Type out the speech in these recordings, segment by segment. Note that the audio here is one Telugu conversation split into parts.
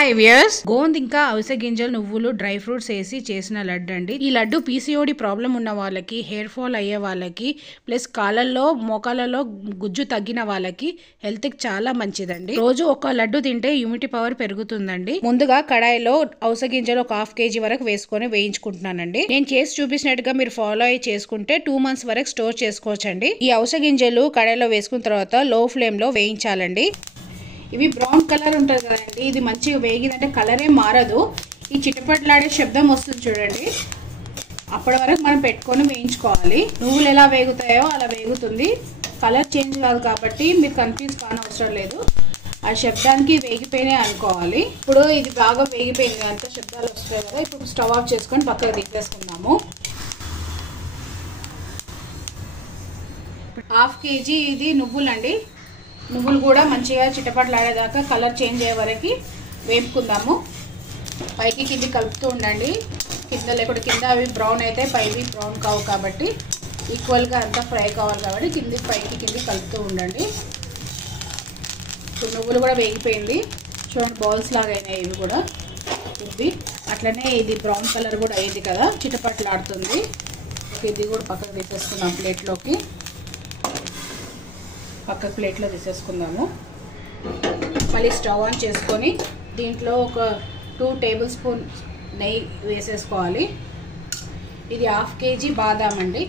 హాయ్ వ్యూయర్స్, గోంద్ ఇంకా అవిసె గింజలు నువ్వులు డ్రై ఫ్రూట్స్ వేసి చేసిన లడ్డు అండి. ఈ లడ్డు పీసీఓడి ప్రాబ్లం ఉన్న వాళ్ళకి, హెయిర్ ఫాల్ అయ్యే వాళ్ళకి, ప్లస్ కాళ్ళల్లో మోకాళ్ళలో గుజ్జు తగ్గిన వాళ్ళకి హెల్త్ కి చాలా మంచిదండి. రోజు ఒక లడ్డు తింటే ఇమ్యూనిటీ పవర్ పెరుగుతుందండి. ముందుగా కడాయిలో అవిసె గింజలు ఒక 1/2 kg వరకు వేసుకొని వేయించుకుంటున్నానండి. నేను చేసి చూపించినట్టుగా మీరు ఫాలో అయ్యి చేసుకుంటే 2 months వరకు స్టోర్ చేసుకోవచ్చండి. ఈ అవిసె గింజలు కడాయిలో వేసుకున్న తర్వాత లో ఫ్లేమ్ లో వేయించాలండి. ఇవి బ్రౌన్ కలర్ ఉంటుంది కదండి, ఇది మంచిగా వేగిందంటే కలరే మారదు. ఈ చిటపట్లాడే శబ్దం వస్తుంది చూడండి, అప్పటి వరకు మనం పెట్టుకొని వేయించుకోవాలి. నువ్వులు ఎలా వేగుతాయో అలా వేగుతుంది, కలర్ చేంజ్ కాదు కాబట్టి మీరు కన్ఫ్యూజ్ కానవసరం లేదు. ఆ శబ్దానికి వేగిపోయినాయి అనుకోవాలి. ఇప్పుడు ఇది బాగా వేగిపోయింది, అంత శబ్దాలు వస్తాయి కదా. ఇప్పుడు స్టవ్ ఆఫ్ చేసుకొని పక్కకు తీసేసుకుందాము. 1/2 kg ఇది నువ్వులండి. నువ్వులు కూడా మంచిగా చిటపట్లాడేదాకా కలర్ చేంజ్ అయ్యే వరకు వేపుకుందాము. పైకి కింది కలుపుతూ ఉండండి. కింద లేకుండా కింద అవి బ్రౌన్ అయితే పైవి బ్రౌన్ కావు కాబట్టి ఈక్వల్గా అంతా ఫ్రై కావాలి కాబట్టి కింది పైకి కింది కలుపుతూ ఉండండి. ఇప్పుడు నువ్వులు కూడా వేగిపోయింది చూడండి, బాల్స్ లాగా అయినాయి ఇవి కూడా. ఇది అట్లనే ఇది బ్రౌన్ కలర్ కూడా అయ్యింది కదా, చిటపట్లాడుతుంది. ఇది కూడా పక్కకు తీసేసుకుందాం ప్లేట్లోకి. పక్క ప్లేట్లో తీసేసుకుందాము. మళ్ళీ స్టవ్ ఆన్ చేసుకొని దీంట్లో ఒక 2 tablespoon నెయ్యి వేసేసుకోవాలి. ఇది 1/2 kg బాదాం అండి.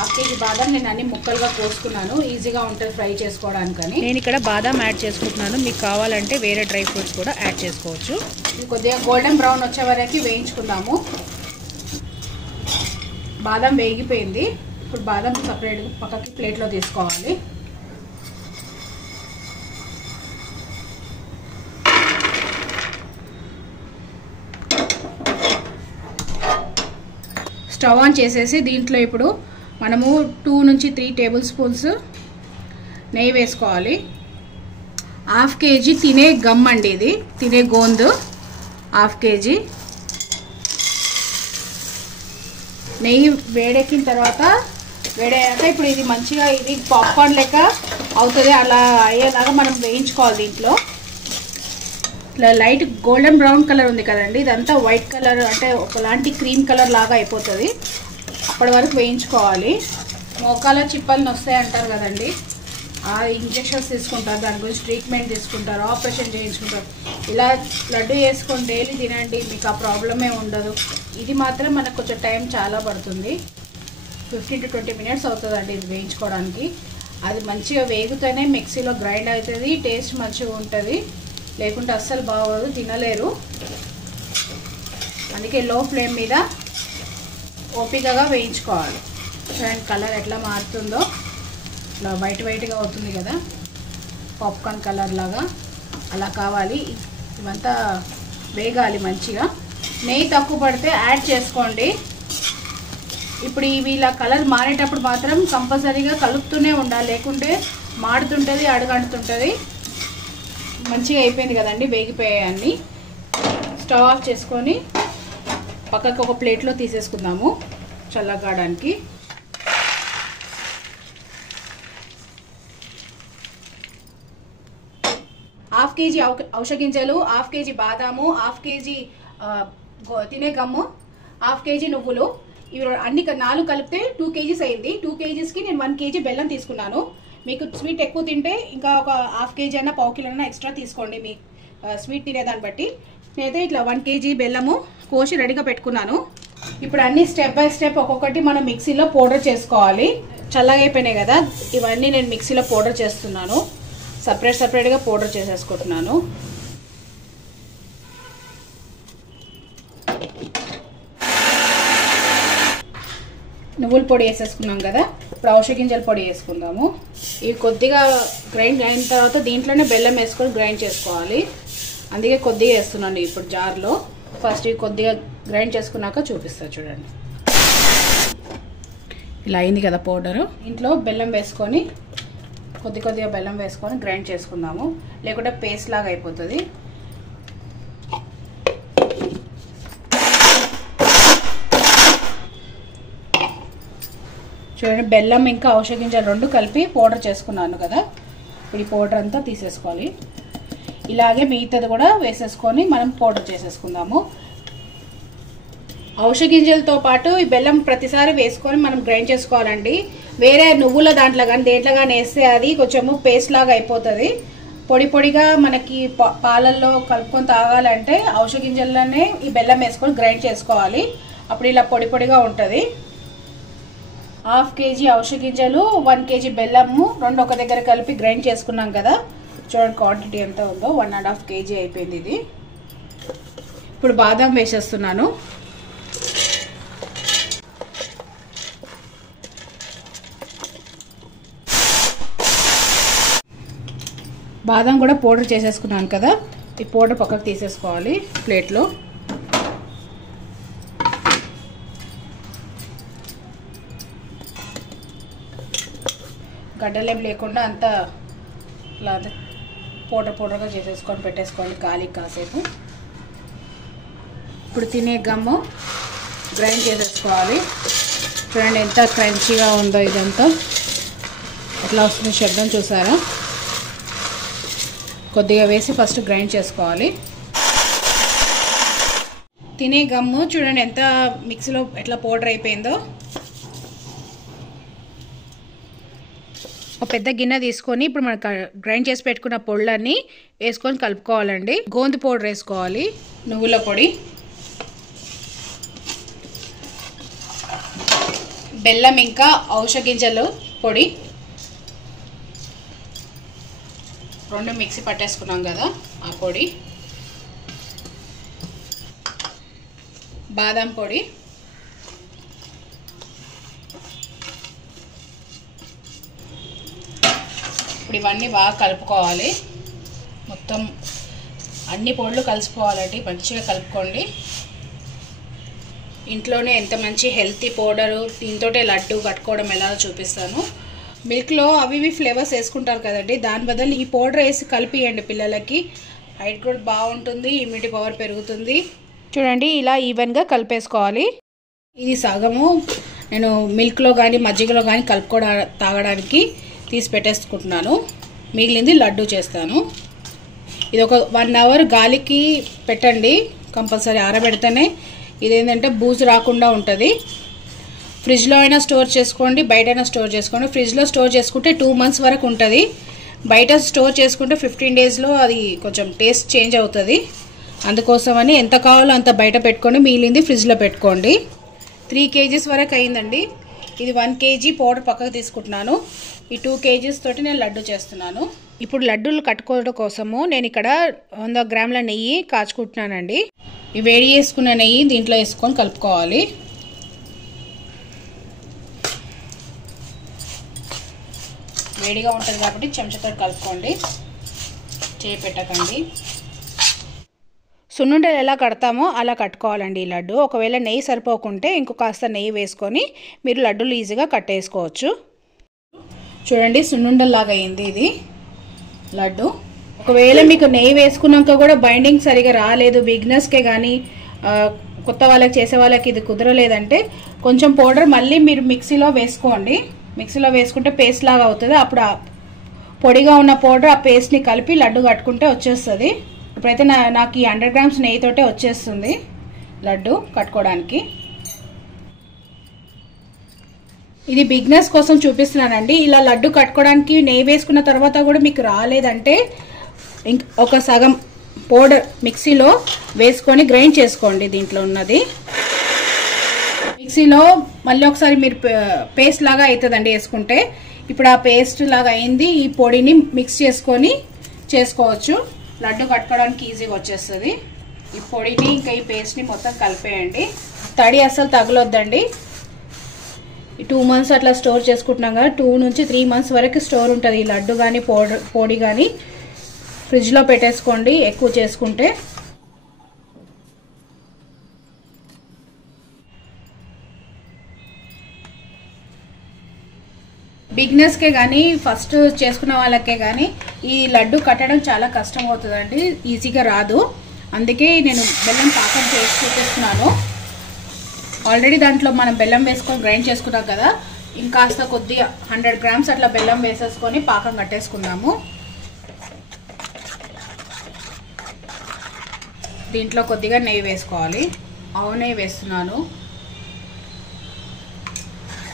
1/2 kg బాదాం నేను అన్ని ముక్కలుగా కోసుకున్నాను, ఈజీగా ఉంటుంది ఫ్రై చేసుకోవడానికని. నేను ఇక్కడ బాదాం యాడ్ చేసుకుంటున్నాను, మీకు కావాలంటే వేరే డ్రై ఫ్రూట్స్ కూడా యాడ్ చేసుకోవచ్చు. ఇది కొద్దిగా గోల్డెన్ బ్రౌన్ వచ్చే వరకు వేయించుకుందాము. బాదాం వేగిపోయింది. ఇప్పుడు బాదాం సపరేట్ పక్కకి ప్లేట్లో తీసుకోవాలి. స్టవ్ ఆన్ చేసేసి దీంట్లో ఇప్పుడు మనము 2 నుంచి 3 tablespoons నెయ్యి వేసుకోవాలి. 1/2 kg తినే గమ్ అండి, ఇది తినే గోంద్ 1/2 kg. నెయ్యి వేడెక్కిన తర్వాత వేడయ్యాక ఇప్పుడు ఇది మంచిగా ఇది పాప్కార్న్ లెక్క అవుతుంది, అలా అయ్యేలాగా మనం వేయించుకోవాలి. దీంట్లో ఇట్లా లైట్ గోల్డెన్ బ్రౌన్ కలర్ ఉంది కదండి, ఇదంతా వైట్ కలర్ అంటే ఒకలాంటి క్రీమ్ కలర్ లాగా అయిపోతుంది. అప్పటి వరకు వేయించుకోవాలి. మోకాల చిప్పలు వస్తాయి అంటారు కదండి, ఆ ఇంజెక్షన్స్ తీసుకుంటారు, దాని గురించి ట్రీట్మెంట్ తీసుకుంటారు, ఆపరేషన్ చేయించుకుంటారు. ఇలా లడ్డు వేసుకొని డైలీ తినండి, మీకు ఆ ప్రాబ్లమే ఉండదు. ఇది మాత్రం మనకు కొంచెం టైం చాలా పడుతుంది, 15 to 20 minutes అవుతుందండి ఇది వేయించుకోవడానికి. అది మంచిగా వేగుతూనే మిక్సీలో గ్రైండ్ అవుతుంది, టేస్ట్ మంచిగా ఉంటుంది. లేకుంటే అస్సలు బాగోదు, తినలేరు. అందుకే లో ఫ్లేమ్ మీద ఓపికగా వేయించుకోవాలి. చూడండి కలర్ ఎట్లా మారుతుందో, ఇట్లా వైట్గా అవుతుంది కదా, పాప్కార్న్ కలర్ లాగా అలా కావాలి. ఇవంతా వేగాలి మంచిగా. నెయ్యి తక్కువ పడితే యాడ్ చేసుకోండి. ఇప్పుడు ఇవి ఇలా కలర్ మారేటప్పుడు మాత్రం కంపల్సరీగా కలుపుతూనే ఉండాలి, లేకుంటే మాడుతుంటుంది, అడుగంటుతుంటుంది. మంచిగా అయిపోయింది కదండి, వేగిపోయాయి అన్నీ. స్టవ్ ఆఫ్ చేసుకొని పక్కకు ఒక ప్లేట్లో తీసేసుకుందాము చల్లగాడానికి. హాఫ్ కేజీ అవిసె గింజలు, 1/2 kg బాదాము, 1/2 kg తినే గమ్ము, 1/2 kg నువ్వులు, ఇవి అన్ని 4 కలిపితే 2 kgs అయింది. 2 kgsకి నేను 1 kg బెల్లం తీసుకున్నాను. మీకు స్వీట్ ఎక్కువ తింటే ఇంకా ఒక 1/2 kg అన్న 1/4 kg అన్న ఎక్స్ట్రా తీసుకోండి, మీ స్వీట్ తినేదాన్ని బట్టి. నేనైతే ఇట్లా 1 kg బెల్లము కోసి రెడీగా పెట్టుకున్నాను. ఇప్పుడు అన్ని స్టెప్ బై స్టెప్ ఒక్కొక్కటి మనం మిక్సీలో పౌడర్ చేసుకోవాలి. చల్లగా అయిపోయినాయి కదా, ఇవన్నీ నేను మిక్సీలో పౌడర్ చేస్తున్నాను. సపరేట్గా పౌడర్ చేసేసుకుంటున్నాను. నువ్వుల పొడి వేసేసుకున్నాం కదా, ఇప్పుడు అవిసె గింజల పొడి వేసుకుందాము. ఇవి కొద్దిగా గ్రైండ్ అయిన తర్వాత దీంట్లోనే బెల్లం వేసుకొని గ్రైండ్ చేసుకోవాలి. అందుకే కొద్దిగా వేస్తున్నాను ఇప్పుడు జార్లో. ఫస్ట్ ఇవి కొద్దిగా గ్రైండ్ చేసుకున్నాక చూపిస్తా చూడండి. ఇలా అయింది కదా పౌడరు. ఇంట్లో బెల్లం వేసుకొని కొద్దిగా బెల్లం వేసుకొని గ్రైండ్ చేసుకుందాము, లేకుంటే పేస్ట్ లాగా అయిపోతుంది. చూడండి బెల్లం ఇంకా అవిసె గింజలు 2 కలిపి పౌడర్ చేసుకున్నాను కదా, ఈ పౌడర్ అంతా తీసేసుకోవాలి. ఇలాగే మిగతాది కూడా వేసేసుకొని మనం పౌడర్ చేసేసుకుందాము. ఔషధ గింజలతో పాటు ఈ బెల్లం ప్రతిసారి వేసుకొని మనం గ్రైండ్ చేసుకోవాలండి. వేరే నువ్వుల దాంట్లో కానీ దేంట్లో కానీ వేస్తే అది కొంచెము పేస్ట్ లాగా అయిపోతుంది. పొడి పొడిగా మనకి పాలల్లో కలుపుకొని తాగాలంటే ఔషధ గింజల్లోనే ఈ బెల్లం వేసుకొని గ్రైండ్ చేసుకోవాలి. అప్పుడు ఇలా పొడి పొడిగా ఉంటుంది. 1/2 kg ఔషధ గింజలు 1 kg బెల్లము రెండు ఒక దగ్గర కలిపి గ్రైండ్ చేసుకున్నాం కదా. చూడండి క్వాంటిటీ ఎంత ఉందో, 1.5 kg అయిపోయింది ఇది. ఇప్పుడు బాదం వేసేస్తున్నాను. బాదం కూడా పౌడర్ చేసేసుకున్నాను కదా. ఈ పౌడర్ పక్కకు తీసేసుకోవాలి ప్లేట్లో. గడ్డలేం లేకుండా అంతా ఇలా పౌడర్గా చేసేసుకొని పెట్టేసుకోండి గాలికి కాసేపు. ఇప్పుడు తినే గమ్ము గ్రైండ్ చేసేసుకోవాలి. చూడండి ఎంత క్రంచీగా ఉందో, ఇదంతా ఎట్లా వస్తుంది శబ్దం చూసారా. కొద్దిగా వేసి ఫస్ట్ గ్రైండ్ చేసుకోవాలి. తినే గమ్ము చూడండి ఎంత మిక్సీలో ఎట్లా పౌడర్ అయిపోయిందో. ఒక పెద్ద గిన్నె తీసుకొని ఇప్పుడు మనం గ్రైండ్ చేసి పెట్టుకున్న పొళ్ళన్నీ వేసుకొని కలుపుకోవాలండి. గోందు పౌడర్ వేసుకోవాలి, నువ్వుల పొడి, బెల్లం, ఇంకా ఔషధ గింజలు పొడి రెండు మిక్సీ పట్టేసుకున్నాం కదా ఆ పొడి, బాదం పొడి, ఇప్పుడు ఇవన్నీ బాగా కలుపుకోవాలి. మొత్తం అన్ని పొడులు కలిసిపోవాలండి, మంచిగా కలుపుకోండి. ఇంట్లోనే ఎంత మంచి హెల్తీ పౌడరు, దీంతో లడ్డు కట్టుకోవడం ఎలా చూపిస్తాను. మిల్క్లో అవి ఇవి ఫ్లేవర్స్ వేసుకుంటారు కదండి, దాని బదులు ఈ పౌడర్ వేసి కలిపియండి పిల్లలకి. హైట్ కూడా బాగుంటుంది, ఇమ్యూనిటీ పవర్ పెరుగుతుంది. చూడండి ఇలా ఈవెన్గా కలిపేసుకోవాలి. ఇది సగము నేను మిల్క్లో కానీ మజ్జిగలో కానీ తాగడానికి తీసి పెట్టేసుకుంటున్నాను. మిగిలింది లడ్డు చేస్తాను. ఇది ఒక 1 hour గాలికి పెట్టండి కంపల్సరీ, ఆరబెడితేనే ఇదేంటంటే బూజు రాకుండా ఉంటుంది. ఫ్రిడ్జ్లో అయినా స్టోర్ చేసుకోండి, బయటైనా స్టోర్ చేసుకోండి. ఫ్రిడ్జ్లో స్టోర్ చేసుకుంటే 2 months వరకు ఉంటుంది. బయట స్టోర్ చేసుకుంటే 15 daysలో అది కొంచెం టేస్ట్ చేంజ్ అవుతుంది. అందుకోసమని ఎంత కావాలో అంత బయట పెట్టుకోండి, మిగిలింది ఫ్రిడ్జ్లో పెట్టుకోండి. 3 kgs వరకు అయిందండి. ఇది 1 kg పౌడర్ పక్కకు తీసుకుంటున్నాను. ఈ 2 kgs తోటి నేను లడ్డు చేస్తున్నాను. ఇప్పుడు లడ్డూలు కట్టుకోవడం కోసము నేను ఇక్కడ 100 grams నెయ్యి కాచుకుంటున్నానండి. ఈ వేడి చేసుకున్న నెయ్యి దీంట్లో వేసుకొని కలుపుకోవాలి. వేడిగా ఉంటుంది కాబట్టి చెంచాతో కలుపుకోండి, చేయి పెట్టకండి. సున్నుండలు ఎలా కడతామో అలా కట్టుకోవాలండి ఈ లడ్డు. ఒకవేళ నెయ్యి సరిపోకుంటే ఇంకో కాస్త నెయ్యి వేసుకొని మీరు లడ్డూలు ఈజీగా కట్టేసుకోవచ్చు. చూడండి సున్నుండల్లాగా అయింది ఇది లడ్డు. ఒకవేళ మీకు నెయ్యి వేసుకున్నాక కూడా బైండింగ్ సరిగా రాలేదు, బిగినర్స్కే కానీ కొత్త వాళ్ళకి చేసే వాళ్ళకి ఇది కుదరలేదంటే కొంచెం పౌడర్ మళ్ళీ మీరు మిక్సీలో వేసుకోండి. మిక్సీలో వేసుకుంటే పేస్ట్ లాగా అవుతుంది. అప్పుడు పొడిగా ఉన్న పౌడర్ ఆ పేస్ట్ని కలిపి లడ్డు కట్టుకుంటే వచ్చేస్తుంది. ఇప్పుడైతే నాకు ఈ 100 grams నెయ్యితోటే వచ్చేస్తుంది లడ్డు కట్టుకోవడానికి. ఇది బిగినర్స్ కోసం చూపిస్తున్నానండి. ఇలా లడ్డు కట్టుకోవడానికి నెయ్యి వేసుకున్న తర్వాత కూడా మీకు రాలేదంటే ఒక సగం పౌడర్ మిక్సీలో వేసుకొని గ్రైండ్ చేసుకోండి. దీంట్లో ఉన్నది మిక్సీలో మళ్ళీ ఒకసారి మీరు పేస్ట్ లాగా అవుతుందండి వేసుకుంటే. ఇప్పుడు ఆ పేస్ట్ లాగా అయింది. ఈ పొడిని మిక్స్ చేసుకొని చేసుకోవచ్చు. లడ్డు కట్టుకోవడానికి ఈజీగా వచ్చేస్తుంది. ఈ పొడిని ఇంకా ఈ పేస్ట్ని మొత్తం కలిపేయండి. తడి అస్సలు తగలొద్దండి. ఈ 2 months అట్లా స్టోర్ చేసుకుంటున్నాం కదా, 2 నుంచి 3 months వరకు స్టోర్ ఉంటుంది ఈ లడ్డు కానీ పొడి కానీ. ఫ్రిడ్జ్లో పెట్టేసుకోండి ఎక్కువ చేసుకుంటే. బిగినర్స్కే కానీ ఫస్ట్ చేసుకున్న వాళ్ళకే కానీ ఈ లడ్డు కట్టడం చాలా కష్టం అవుతుందండి, ఈజీగా రాదు. అందుకే నేను బెల్లం పాకం చేసి చూపిస్తున్నాను. ఆల్రెడీ దాంట్లో మనం బెల్లం వేసుకొని గ్రైండ్ చేసుకున్నాం కదా, ఇంకాస్త కొద్దిగా 100 grams అట్లా బెల్లం వేసేసుకొని పాకం కట్టేసుకుందాము. దీంట్లో కొద్దిగా నెయ్యి వేసుకోవాలి. ఆవు నెయ్యి వేస్తున్నాను.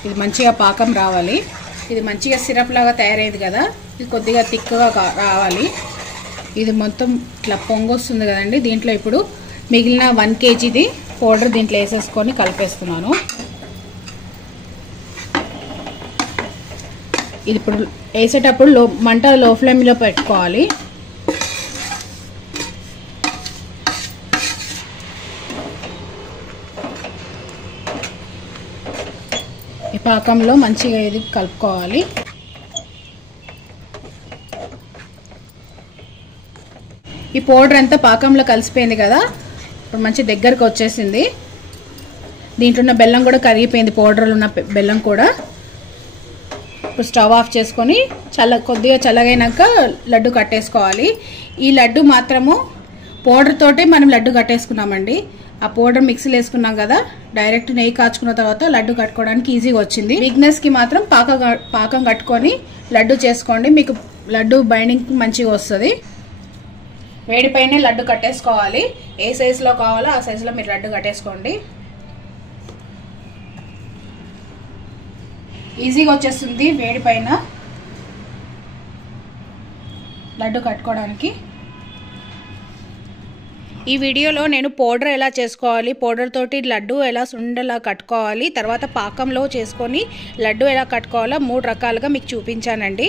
ఇది మంచిగా పాకం రావాలి. ఇది మంచిగా సిరప్ లాగా తయారైంది కదా, ఇది కొద్దిగా థిక్గా రావాలి. ఇది మొత్తం ఇట్లా పొంగొస్తుంది కదండి. దీంట్లో ఇప్పుడు మిగిలిన 1 kgది పౌడర్ దీంట్లో వేసేసుకొని కలిపేస్తున్నాను. ఇది ఇప్పుడు వేసేటప్పుడు మంట లో ఫ్లేమ్లో పెట్టుకోవాలి. ఈ పాకంలో మంచిగా ఇది కలుపుకోవాలి. ఈ పౌడర్ అంతా పాకంలో కలిసిపోయింది కదా, ఇప్పుడు మంచి దగ్గరకు వచ్చేసింది. దీంట్లో ఉన్న బెల్లం కూడా కరిగిపోయింది, పౌడర్లో ఉన్న బెల్లం కూడా. ఇప్పుడు స్టవ్ ఆఫ్ చేసుకొని కొద్దిగా చల్లగైనాక లడ్డు కట్టేసుకోవాలి. ఈ లడ్డు మాత్రము పౌడర్ తోటే మనం లడ్డు కట్టేసుకున్నామండి. ఆ పౌడర్ మిక్సీలో వేసుకున్నాం కదా, డైరెక్ట్ నెయ్యి కాచుకున్న తర్వాత లడ్డు కట్టుకోవడానికి ఈజీగా వచ్చింది. బిగ్నెస్కి మాత్రం పాకం కట్టుకొని లడ్డు చేసుకోండి, మీకు లడ్డు బైండింగ్ మంచిగా వస్తుంది. వేడిపైనే లడ్డు కట్టేసుకోవాలి. ఏ సైజులో కావాలో ఆ సైజులో మీరు లడ్డు కట్టేసుకోండి. ఈజీగా వచ్చేస్తుంది వేడిపైన లడ్డు కట్టుకోవడానికి. ఈ వీడియోలో నేను పౌడర్ ఎలా చేసుకోవాలి, పౌడర్ తోటి లడ్డు ఎలా సుండలా కట్టుకోవాలి, తర్వాత పాకంలో చేసుకొని లడ్డు ఎలా కట్టుకోవాలో 3 రకాలుగా మీకు చూపించానండి.